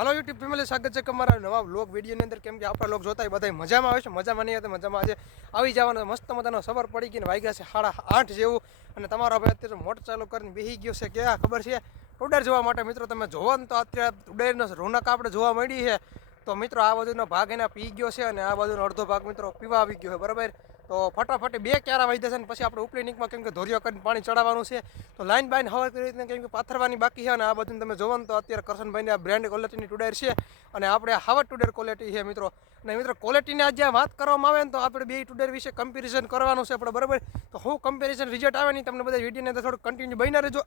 હાલો YouTube family, સ્વાગત છે તમારા નવા વ્લોગ વિડીયોની અંદર. કેમ કે આપણા લોક જોતા હોય બધા મજામાં આવે છે, મજામાં નહીં આવે તો મજામાં આજે આવી જવાનો મસ્ત મજાનો સવાર પડી ગઈ ને વાગ્યા છે 8:30 જેવું. અને તમારો ભાઈ અત્યારે મોટર ચાલુ કરીને બેસી ગયો છે કે ખબર છે ટુડેર જોવા માટે. મિત્રો તમે જોવો ને તો અત્યારે ટુડેરનો રોનક આપણે જોવા મળી છે. તો મિત્રો આ બાજુનો ભાગ એના પી ગયો છે અને આ બાજુનો અડધો ભાગ મિત્રો પીવા આવી ગયો છે, બરાબર. તો ફટાફટ 2 ક્યારા વાઈ જશે ને પછી આપણે ઉપલી નીકમાં કેમ કે ધોરિયો કરીને પાણી ચડાવવાનું છે. તો લાઈન બાઈન હવા કરી રીતના કેમ કે પાથરવાની બાકી છે. અને આ બધું તમે જોવો ને તો અત્યારે કરશનભાઈને આ બ્રાન્ડ ક્વોલિટીની ટુડેર છે અને આપણે હાવર ટુડેર ક્વોલિટી છે મિત્રો. અને મિત્રો ક્વોલિટીની આજે વાત કરવામાં આવે ને તો આપણે બે ટુડેર વિશે કમ્પેરિઝન કરવાનું છે આપણે, બરાબર. તો હું કમ્પેરિઝન રિઝલ્ટ આવે નહીં તમને બધા વિડીયોની અંદર થોડું કન્ટિન્યુ બન્યા રહેજો.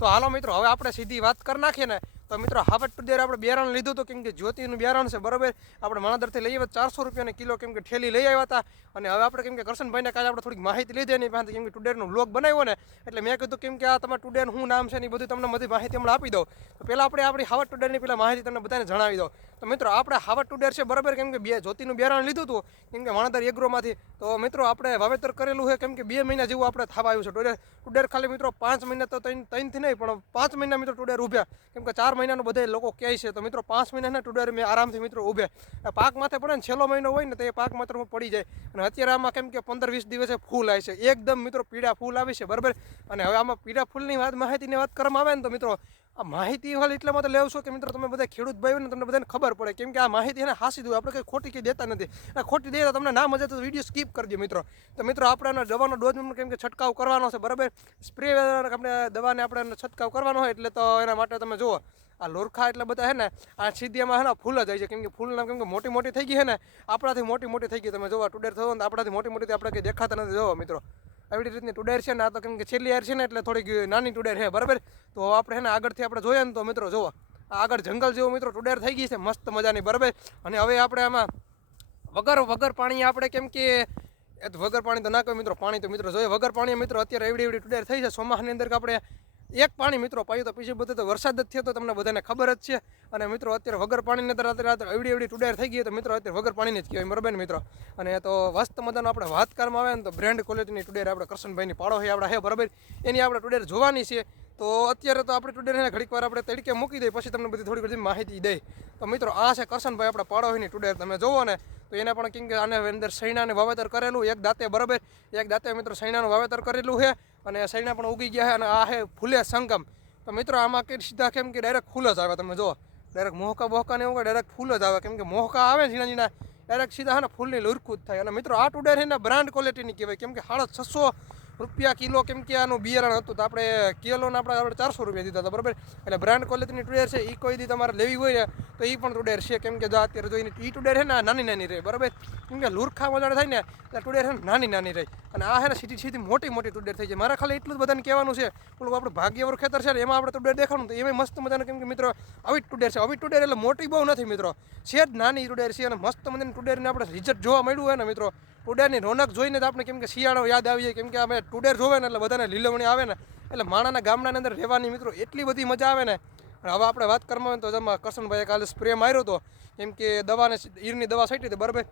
તો હાલો મિત્રો, હવે આપણે સીધી વાત કરી નાખીએ ને તો મિત્રો હાવર ટુડેર આપણે બિયારણ લીધું હતું કેમ કે જ્યોતિનું બિયારણ છે, બરાબર. આપણે માણાદરથી લઈ આવ્યા 400 રૂપિયાની કિલો કેમ કે ઠેલી લઈ આવ્યા હતા. અને હવે આપણે કેમ કે કરશનભાઈને કાલે આપણે થોડીક માહિતી લીધી એની પાસે કેમ કે ટુડેરનો વ્લોગ બનાવ્યો ને એટલે મેં કીધું કેમ કે આ તમારા ટુડેર શું નામ છે ને એ બધું તમને બધી માહિતી હમણાં આપી દઉં. તો પહેલાં આપણે આપણી હાવર ટુડેરની પહેલાં માહિતી તમને બધાને જણાવી દઉં. તો મિત્રો આપણે હાવર ટુડેર છે, બરાબર. કેમ કે જ્યોતિનું બિયારણ લીધું હતું કેમ કે માણાદર એગ્રોમાંથી. તો મિત્રો આપણે વાવેતર કરેલું છે કેમ કે 2 મહિના જેવું આપણે થવા આવ્યું છે. ટુડેર ખાલી મિત્રો 5 મહિના તો 3થી નહીં પણ 5 મહિના મિત્રો ટુડેર ઉભ્યા કેમ કે 4 મહિનાનું બધા લોકો કહે છે. તો મિત્રો 5 મહિનાના ટુડેર મેં આરામથી મિત્રો ઉભે. પાક માથે પડે ને છેલ્લો મહિનો હોય ને તો એ પાક માત્ર પડી જાય. અને અત્યારે આમાં કેમ કે 15-20 દિવસે ફૂલ આવે છે, એકદમ મિત્રો પીળા ફૂલ આવે છે, બરાબર. અને હવે આમાં પીળા ફૂલની માહિતીની વાત કરવામાં આવે ને તો મિત્રો આ માહિતી હાલ એટલા માટે લેવું છું કે મિત્રો તમે બધા ખેડૂત ભાઈઓ ને તમને બધાને ખબર પડે કેમ કે આ માહિતી એને હાસી દઉં આપણે કંઈ ખોટી કંઈ દેતા નથી. ખોટી દે તો તમને ના મજા તો વિડીયો સ્કીપ કરજો મિત્રો. તો મિત્રો આપણે દવાનો ડોઝ કેમ કે છંટકાવ કરવાનો છે, બરાબર. સ્પ્રે આપણે દવાને આપણે છંટકાવ કરવાનો હોય એટલે તો એના માટે તમે જુઓ આ લોરખા એટલે બધા છે ને આ સીધીમાં છે ને ફૂલ જ જાય છે કેમ કે ફૂલના કેમ કે મોટી મોટી થઈ ગઈ છે ને આપણાથી મોટી થઈ ગઈ. તમે જોવા ટુડેર થયો ને આપણાથી મોટી આપણે કંઈ દેખાતા નથી. જોવો મિત્રો આવી રીતની ટુડેર છે ને આ તો કેમ કે છેલ્લી યાર છે ને એટલે થોડીક નાની ટુડેર છે, બરાબર. તો આપણે છે ને આગળથી આપણે જોઈએ ને તો મિત્રો જોવો આગળ જંગલ જેવું મિત્રો ટુડેર થઈ ગઈ છે મસ્ત મજાની, બરાબર. અને હવે આપણે આમાં વગર પાણી આપણે કેમ કે વગર પાણી તો ના કહે મિત્રો, પાણી તો મિત્રો જોઈએ વગર પાણી મિત્રો અત્યારે એવડી ટુડેર થઈ છે. ચોમાસાની અંદર કે આપણે એક પાણી મિત્રો પાયું તો પછી બધું તો વરસાદ જ થયો તો તમને બધાને ખબર જ છે. અને મિત્રો અત્યારે વગર પાણીની અંદર અત્યારે એવડી ટુડેર થઈ ગઈ તો મિત્રો અત્યારે વગર પાણીની જ કહેવાય, બરાબર મિત્રો. અને તો મસ્ત મજાનો આપણે વાત કરવામાં આવે ને તો બ્રાન્ડ ક્વોલિટીની ટુડેર આપણે કરશનભાઈની પાડો છે આપણા હે, બરાબર. એની આપણે ટુડેર જોવાની છે. તો અત્યારે તો આપણે ટુડેર ને ઘડીક વાર આપણે તડકે મૂકી દઈએ પછી તમને બધી થોડી બધી માહિતી દે. તો મિત્રો આ છે કરશનભાઈ આપણા પાડોશીની ટુડેર. તમે જોવો ને તો એને પણ કેમ કે આને અંદર સૈણાને વાવેતર કરેલું એક દાંતે, બરાબર. એક દાંતે મિત્રો સૈણાનું વાવેતર કરેલું છે અને સૈણા પણ ઉગી ગયા છે. અને આ છે ફૂલે સંગમ. તો મિત્રો આમાં કે સીધા કેમ કે ડાયરેક્ટ ફૂલ જ આવે. તમે જુઓ ડાયરેક્ટ મોહકા ને એવું ડાયરેક્ટ ફૂલ જ આવે કેમ કે મોહકા આવે ઝીણા ડાયરેક્ટ સીધા છે ને ફૂલની લુરખું જ થાય. અને મિત્રો આ ટુડેર છે ને બ્રાન્ડ ક્વોલિટીની કહેવાય કેમ કે 650 રૂપિયા કિલો કેમ કે આનું બિયારણ હતું તો આપણે કિલોને આપણે 400 રૂપિયા દીધા હતા, બરાબર. એટલે બ્રાન્ડ ક્વોલિટીની ટુડેર છે. એ કોઈ દી તમારે લેવી હોય ને તો એ પણ ટુડેર છે કેમ કે જો અત્યારે જોઈને એ ટુડેર છે ને નાની રહે, બરાબર. કેમ કે લુરખા વધારે થાય ને એટલે ટુડેર છે ને નાની રહે. અને આ છે ને સીધી મોટી ટુડેર થઈ જાય. મારે ખાલી એટલું જ બધાને કહેવાનું છે પેલું આપણે ભાગ્યવર ખેતર છે ને એમાં આપણે ટુડેર દેખાડું તો એમાં મસ્ત મજાનું કેમ કે મિત્રો આવી ટુડેર છે. આવી ટુડેર એટલે મોટી બહુ નથી મિત્રો, છે જ નાની ટુડેર છે. અને મસ્ત મજાની ટુડેરને આપણે રિઝલ્ટ જોવા મળ્યું હોય ને મિત્રો ટુડેરની રોનક જોઈને તો આપણે કેમ કે શિયાળો યાદ આવી જાય કેમ કે અમે ટુડેર જોવે ને એટલે બધાને લીલવણી આવે ને એટલે માણાના ગામડાની અંદર રહેવાની મિત્રો એટલી બધી મજા આવે ને. હવે આપણે વાત કરવામાં આવે તો જેમાં કરશનભાઈએ કાલે સ્પ્રે માર્યો હતો કેમ કે દવાને ઈરની દવા છાંટી હતી, બરાબર.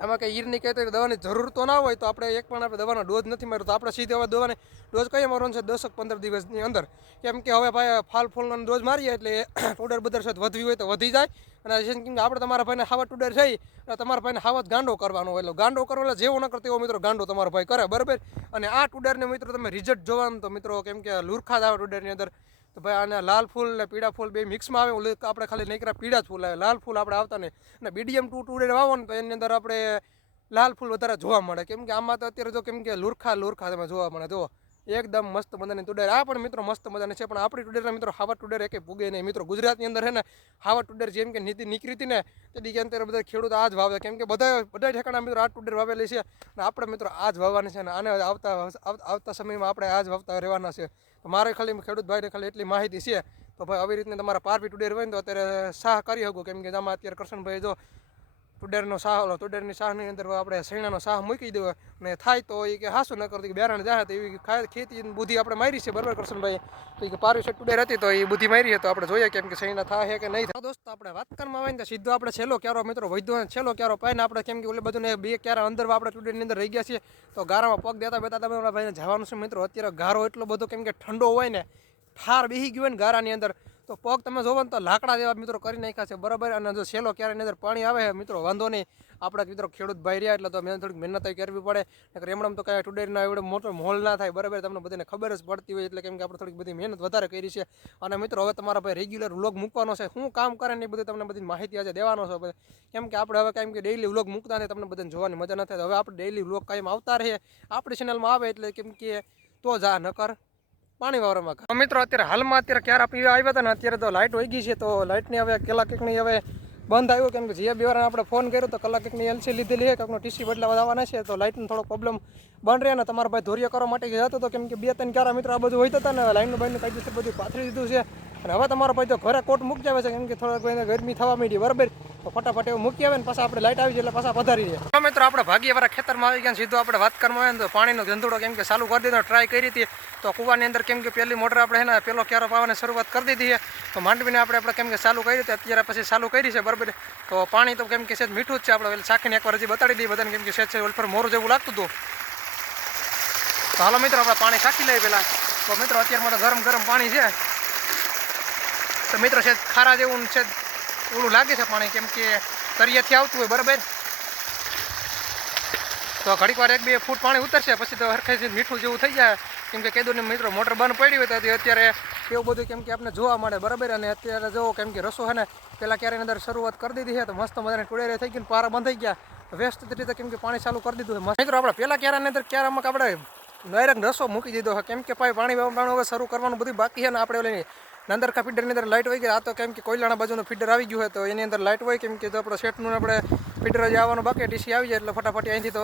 આમાં કંઈ ઈરની કહેતો દવાની જરૂર તો ના હોય તો આપણે એક પણ આપણે દવાનો ડોઝ નથી માર્યો. તો આપણે સીધી હવે દવાની ડોઝ કઈ મારવાનો છે 10-15 દિવસની અંદર કેમ કે હવે ભાઈ ફૂલનો ડોઝ મારીએ એટલે ટુડેર બધા સાથે વધવી હોય તો વધી જાય. અને કેમ કે આપણે તમારા ભાઈને હાવર ટુડેર થઈ તમારા ભાઈને હાવત ગાંડો કરવાનો હોય એટલે ગાંડો કરો એટલે જેવો ન કરતો એવો મિત્રો ગાંડો તમારો ભાઈ કરે, બરાબર. અને આ ટુડેરને મિત્રો તમે રિઝલ્ટ જોવાનું તો મિત્રો કેમ કે લુરખા જ આવે ટુડેરની અંદર. તો ભાઈ આને લાલ ફૂલ ને પીળા ફૂલ બે મિક્સમાં આવે. આપણે ખાલી નીકળ્યા પીળા જ ફૂલ આવે, લાલ ફૂલ આપણે આવતા નહીં. અને BDM 2 ટુડેર વાવો ને તો એની અંદર આપણે લાલ ફૂલ વધારે જોવા મળે કેમ કે આમાં તો અત્યારે જો કેમ કે લુરખા તમે જોવા મળે. જુઓ એકદમ મસ્ત મજાની ટુડેર. આ પણ મિત્રો મસ્ત મજાની છે પણ આપણી ટુડેરના મિત્રો હાવર ટુડેર એકે પૂગે નહીં મિત્રો. ગુજરાતની અંદર છે ને હાવર ટુડેર જેમ કે નીતિ નીકળી હતી ને તેથી કે અત્યારે બધા ખેડૂત આ જ વાવે કેમ કે બધા ઠેકાણા મિત્રો આ ટુડેર વાવેલી છે. અને આપણે મિત્રો આ જ વાવવાની છે ને આને આવતા સમયમાં આપણે આ જ વાવતા રહેવાના છે. તો મારે ખાલી ખેડૂત ભાઈને ખાલી એટલી માહિતી છે. તો ભાઈ આવી રીતના તમારા પારવી ટુડેર હોય ને તો અત્યારે સાહ કરી શકું કેમ કે આમાં અત્યારે કરશનભાઈ જો ટુડેરનો સાહ ટુડેરની શાહની અંદર આપણે સૈણાનો સાહ મૂકી દેવો ને થાય તો એ કે હાસું ન કરતી કે બેરાણ જાય તો એવી ખેતી બુદ્ધિ આપણે મારી છે, બરાબર કરશનભાઈ. તો એ કે પારવી છે ટુડેર હતી તો એ બુદ્ધિ મારી છે તો આપણે જોઈએ કેમ કે સૈણા થાય કે નહીં થાય. દોસ્તો આપણે વાત કરવામાં આવે ને તો સીધો આપણે છેલ્લો ક્યારો મિત્રો વધ્યો છેલ્લો ક્યારો પાઈને આપણે કેમ કે ઓલે બધું 2 ક્યારા અંદર આપણે ટુડેરની અંદર રહી ગયા છીએ. તો ગારામાં પગ દેતા બેતા તમારા ભાઈને જવાનું છે મિત્રો. અત્યારે ગારો એટલો બધો કેમ કે ઠંડો હોય ને ઠાર બેસી ગયો હોય ને ગારાની અંદર તો પગ તમે જોવો ને તો લાકડા જેવા મિત્રો કરી નાખ્યા છે બરાબર. અને જો સેલો ક્યારે અંદર પાણી આવે મિત્રો વાંધો નહીં, આપણા મિત્રો ખેડૂત ભાઈ રહ્યા એટલે તો મેં થોડીક મહેનત કરવી પડે. એમણે તો કાંઈ ટુડેરના એવડે મોટો મોલ ના થાય બરાબર, તમને બધાને ખબર જ પડતી હોય એટલે કેમ કે આપણે થોડીક બધી મહેનત વધારે કરી છે. અને મિત્રો હવે તમારા ભાઈ રેગ્યુલર વ્લોગ મૂકવાનો છે, શું કામ કરે ને એ બધું તમને બધી માહિતી આજે દેવાનો છે. કેમ કે આપણે હવે કાંઈ કે ડેઈલી વ્લોગ મૂકતા નથી, તમને બધાને જોવાની મજા ન થાય. હવે આપણે ડેઈલી વ્લોગ કાયમ આવતા રહે આપણી ચેનલમાં આવે એટલે કેમ કે તો જા નકર પાણી વાવરમાં. મિત્રો અત્યારે હાલમાં ક્યારે પીવા આવ્યા હતા ને અત્યારે તો લાઇટ વહી ગઈ છે, તો લાઇટની હવે કલાક એકની હવે બંધ આવ્યું. કેમ કે જે બે વાર આપણે ફોન કર્યો તો કલાક એકની એલસી લીધેલી છે, કંઈકનો ટીસી બદલાવા આવવાના છે, તો લાઇટનો થોડો પ્રોબ્લેમ બંધ રહે. ને તમારા ભાઈ ધોરિયા કરવા માટે જતો હતો કેમ કે 2-3 ક્યારા મિત્રો આ બધું હોય હતા ને લાઈનનું બાઈનનું કાયદેસર બધું પાથરી દીધું છે. અને હવે તમારો ભાઈ તો ઘરે કોટ મૂકી આવે છે કેમ કે થોડાક ભાઈને ગરમી થવા માંડી બરાબર, તો ફટાફટ એવું મૂકી આવે ને પાછા આપણે લાઇટ આવી જાય એટલે પાછા પધારી જાય. મિત્રો આપણે ભાગ્યવાળા ખેતરમાં આવી ગયા સીધો આપણે વાત કરવામાં આવે ને તો પાણીનો ધંધોડો કેમ કે ચાલુ કરી દીધો, ટ્રાય કરી હતી તો કૂવાની અંદર કેમ કે પહેલી મોટર આપણે એને પહેલો ક્યારો પાવાની શરૂઆત કરી દીધી છે. તો માંડવીને આપણે કેમ કે ચાલુ કરી હતી અત્યારે પછી ચાલુ કરી છે બરાબર. તો પાણી તો કેમ કે છે મીઠું જ છે, આપણે ચાખીને એકવાર હજી બતાડી દઈએ બધાને કેમ કે છે ઓલફર મોરું જેવું લાગતું હતું. તો હાલો મિત્રો આપણે પાણી ચાખી લઈએ પહેલાં. તો મિત્રો અત્યારમાં તો ગરમ ગરમ પાણી છે, તો મિત્રો છે ખારા જેવું છે ઓલું લાગે છે પાણી કેમ કે તરિયાથી આવતું હોય બરાબર. તો ઘડીક વાર 1-2 ફૂટ પાણી ઉતરશે પછી તો હરખાઈ મીઠું જેવું થઈ જાય કેમ કે કીધું ને મિત્રો મોટર બંધ પડી હોય તો અત્યારે એવું બધું કેમ કે આપણે જોવા મળે બરાબર. અને અત્યારે જો કેમ કે રસો છે ને પહેલાં ક્યારે અંદર શરૂઆત કરી દીધી છે તો મસ્ત મજાની ટુડેરે થઈ ગઈ, પારા બંધ થઈ ગયા, વ્યવસ્થિત રીતે કેમ કે પાણી ચાલુ કરી દીધું છે. મિત્રો આપણે પહેલાં ક્યારાની અંદર ક્યારામાં આપણે ડાયરેક્ટ રસો મૂકી દીધો છે કેમ કે ભાઈ પાણી હવે શરૂ કરવાનું બધું બાકી છે ને આપણે ઓલી નંદરકા ફીડરની અંદર લાઇટ હોય ગયા. આ તો કેમ કે કોયલાણા બાજુનું ફીડર આવી ગયું હોય તો એની અંદર લાઇટ હોય કેમ કે આપણે સેટનું આપણે ફીડર જ આવવાનું બાકી ટીસી આવી જાય એટલે ફટાફટ અહીંથી તો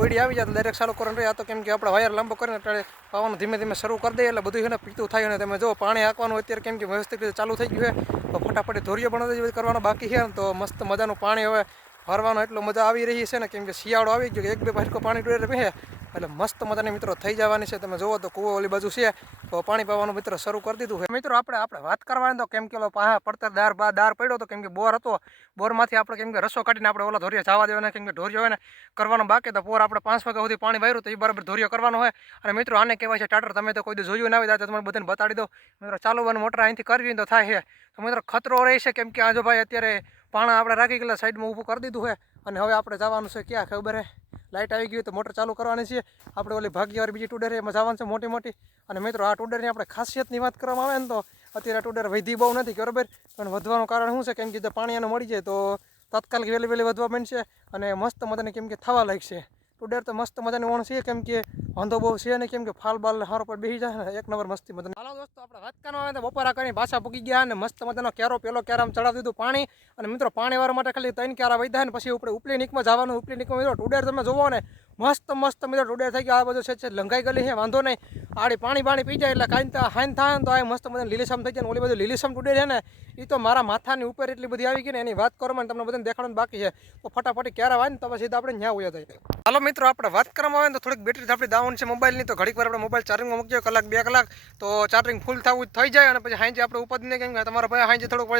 ઓઈડી આવી જાય તો ડાયરેક્ટ ચાલુ કરવાનું રહે. આ તો કેમ કે આપણે વાયર લાંબો કરીને એટલે પાવાનું ધીમે ધીમે શરૂ કરી દઈએ એટલે બધું છે ને પીતું થાય. અને તમે જો પાણી હાંકવાનું અત્યારે કેમ કે વ્યવસ્થિત રીતે ચાલુ થઈ ગયું છે તો ફટાફટ ધોરીઓ પણ કરવાનો બાકી છે. તો મસ્ત મજાનું પાણી હવે ભરવાનો એટલો મજા આવી રહી છે ને કેમ કે શિયાળો આવી ગયો, 1-2 બાજકો પાણી ટોળે રહે એટલે મસ્ત મજાની મિત્રો થઈ જવાની છે. તમે જોવો તો કૂવો ઓલી બાજુ છે તો પાણી પાવાનું મિત્રો શરૂ કરી દીધું છે. મિત્રો આપણે વાત કરવાની તો કેમ કે પડતર દાર પડ્યો તો કેમ કે બોર હતો, બોરમાંથી આપણે કેમ કે રસો કાઢીને આપણે ઓલા ધોરિયા જવા દેવાના કેમ કે ઢોરિયો હોય ને કરવાનો બાકી તો પોર આપણે 5 વાગ્યા સુધી પાણી વાર્યું તો એ બરાબર ધોરિયો કરવાનો હોય. અને મિત્રો આને કહેવાય છે ટાટર, તમે તો કોઈ દી જોયું ના હોય તો તમને બધાને બતાડી દો. મિત્રો ચાલુ મોટર અહીંથી કરવી તો થાય છે તો મિત્રો ખતરો રહે છે કેમ કે આ જો ભાઈ અત્યારે પાણા આપણે રાખી ગયેલા સાઈડમાં ઊભું કરી દીધું છે. અને હવે આપણે જવાનું છે ક્યાં ખબર હે, લાઇટ આવી ગઈ તો મોટર ચાલુ કરવાની છે. આપણે ઓલી ભાગ્યવાળી બીજી ટુડર એમાં જવાનું છે મોટી. અને મિત્રો આ ટુડરની આપણે ખાસિયતની વાત કરવામાં આવે ને તો અત્યારે ટુડર વધી બહુ નથી બરાબર, પણ વધવાનું કારણ શું છે કેમ કે પાણી એને મળી જાય તો તાત્કાલિક વહેલી વધવા માંડશે અને મસ્ત મજાની કેમ કે થવા લાગશે. ટુડર તો મસ્ત મજાની ઓણ છે કેમ કે વાંધો બહુ છે ને કેમ કે ફાલ બાલ હારો પર બેસી જાય ને 1 નંબર મસ્તી મજાની. હાલો દોસ્તો આપણે વાત કરવા આવે તો બપોરા કરીને પાછા પૂકી ગયા અને મસ્ત મજાનો પહેલો ક્યારામાં ચડાવી દીધું પાણી. અને મિત્રો પાણી વાળવા માટે ખાલી 3 ક્યારા વધ્યા ને પછી આપણે ઉપલી નીકમાં જવાનું. ઉપલી નીકમાં મિત્રો ટુડર તમે જોવો ને મસ્ત મિત્રો ટુડર થઈ ગયા. આ બધું છે લંઘાઈ ગયેલી છે વાંધો નહીં, આડી પાણી પી જાય એટલે કાંઈ હાઈન થાય ને તો આ મસ્ત મજાની લીલીસમ થઈ જાય ને ઓલી બધું લીલીસમ ટુડર છે ને એ તો મારા માથાની ઉપર એટલી બધી આવી ગઈ ને એની વાત કરવામાં તમને બધાને દેખાડવાનું બાકી છે. તો ફટાફટ ક્યારે આવે ને તો પછી આપણે ન્યા ઉયા થાય. હાલો મિત્રો આપણે વાત કરવામાં આવે તો થોડીક બેટરી આપણી ડાઉન છે મોબાઈલની, તો ઘડીક વાર આપણે મોબાઈલ ચાર્જિંગમાં મૂકીએ 1-2 કલાક તો ચાર્જિંગ ફૂલ થવું થઈ જાય. અને પછી હાંજે આપણે ઉપાધિને કેમ કે તમારા ભાઈ હાંજે થોડુંક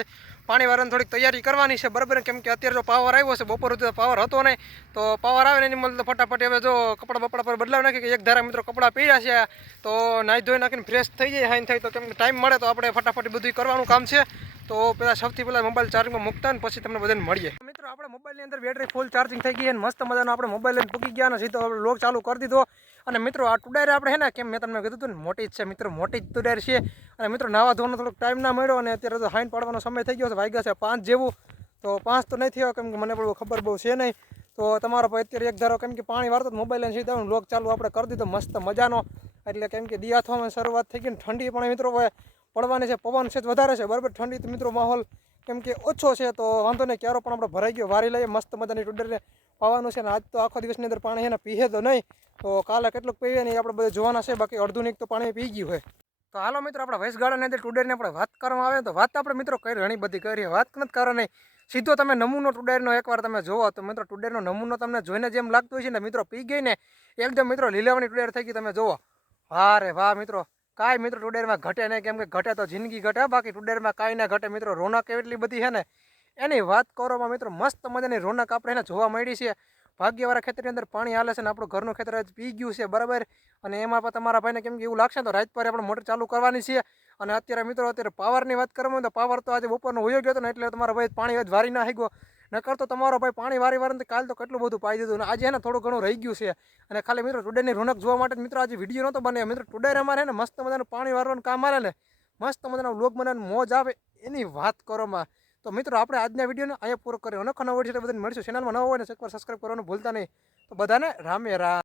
પાણી વાળાની થોડીક તૈયારી કરવાની છે બરાબર. કેમ કે અત્યારે જો પાવર આવ્યો છે, બપોર સુધી પાવર હતો નહીં તો પાવર આવે ને એની મળે તો ફટાફટ હવે જો કપડાં બપડા પર બદલાવ નાખી કે એક ધારા મિત્રો કપડાં પહેર્યા છે તો નાહી ધોઈ નાખીને ફ્રેશ થઈ જાય હાઈન થાય તો કેમ કે ટાઈમ મળે તો આપણે ફટાફટ બધું કરવાનું કામ છે. તો પહેલાં સૌથી પહેલાં મોબાઈલ ચાર્જિંગમાં મૂકતા ને પછી તમને બધાને મળીએ. મિત્રો આપણે મોબાઈલની અંદર બેટરી ફૂલ ચાર્જિંગ થઈ ગઈ અને મસ્ત મજાનો આપણે મોબાઈલ લઈને પૂકી ગયા અને સીધો આપણે લોક ચાલુ કરી દીધો. અને મિત્રો આ ટુડેર આપણે છે ને કેમ મેં તમને કીધું હતું ને મોટી જ છે મિત્રો, મોટી જ ટુડેર છે. અને મિત્રો નાવા ધોવાનો થોડોક ટાઈમ ના મળ્યો અને અત્યારે તો હાઈન પાડવાનો સમય થઈ ગયો છે, વાગ્યા છે 5 જેવું. તો 5 તો નહીં થયો કેમ કે મને પણ ખબર બહુ છે નહીં. તો તમારો ભાઈ અત્યારે એક ધારો કેમ કે પાણી વાળતો મોબાઈલ લઈને સીધા લોક ચાલુ આપણે કરી દીધો મસ્ત મજાનો. એટલે કેમ કે દિયા થવામાં શરૂઆત થઈ ગઈ ને ઠંડી પણ મિત્રો પડવાની છે, પવન છે વધારે છે બરાબર. ઠંડી તો મિત્રો માહોલ કેમ કે ઓછો છે તો વાંધો નહીં, ક્યારો પણ આપણે ભરાઈ ગયો વારી લઈએ મસ્ત મજાની ટુડરને પાવાનું છે. ને આજ તો આખો દિવસની અંદર પાણી એને પીએ તો નહીં, તો કાલે કેટલુંક પીવે ને આપણે બધા જોવાના છે, બાકી અડધું નીક તો પાણી પી ગયું હોય. તો હાલો મિત્રો આપણે વૈસગાળાની અંદર ટુડરની આપણે વાત કરવામાં આવે તો વાત આપણે મિત્રો કરી ઘણી બધી કરી, વાત નથી કરો નહીં. સીધો તમે નમૂનો ટુડરનો એકવાર તમે જોવો તો મિત્રો ટુડરનો નમૂનો તમને જોઈને જેમ લાગતું હોય છે ને મિત્રો પી ગઈ ને એકદમ મિત્રો લીલાવાની ટુડર થઈ ગઈ. તમે જોવો વાહ રે વાહ મિત્રો, કાંઈ મિત્રો ટુડરમાં ઘટે નહીં કેમ કે ઘટે તો જિંદગી ઘટે, બાકી ટુડરમાં કાંઈ ના ઘટે મિત્રો. રોનક એટલી બધી છે ને એની વાત કરવામાં મિત્રો મસ્ત મજાની રોનક આપણે એને જોવા મળી છે. ભાગ્યવાળા ખેતરની અંદર પાણી હાલે છે ને આપણું ઘરનું ખેતર આજ પી ગયું છે બરાબર. અને એમાં પણ તમારા ભાઈને કેમ કે એવું લાગશે તો રાત પર આપણે મોટર ચાલુ કરવાની છે. અને અત્યારે મિત્રો અત્યારે પાવરની વાત કરવામાં તો પાવર તો આજે બપોરનો હોયો ગયો હતો ને એટલે તમારા ભાઈ પાણી આજ વારી ના ગયો. નકર તો તમારો ભાઈ પાણી વારી વારીને કાલ તો કેટલું બધું પાઈ દીધું. અને આજે એને થોડું ઘણું રહી ગયું છે. અને ખાલી મિત્રો ટુડેની રોનક જોવા માટે મિત્રો આજે વિડીયો નહોતો બને મિત્રો. ટુડે અમારે ને મસ્ત મજાનું પાણી વારવાનું કામ આવે ને મસ્ત મજાનો વ્લોગ બનાવવાની મોજ આવે એની વાત કરોમાં. તો મિત્રો આપણે આજના વિડીયોને અહીંયા પૂરો કર્યો. નવો વિડીયો બધાને મળીશું. ચેનલમાં નવો હોય ને એકવાર સબસ્ક્રાઈબ કરવાનું ભૂલતા નહીં. તો બધાને રામે રામ.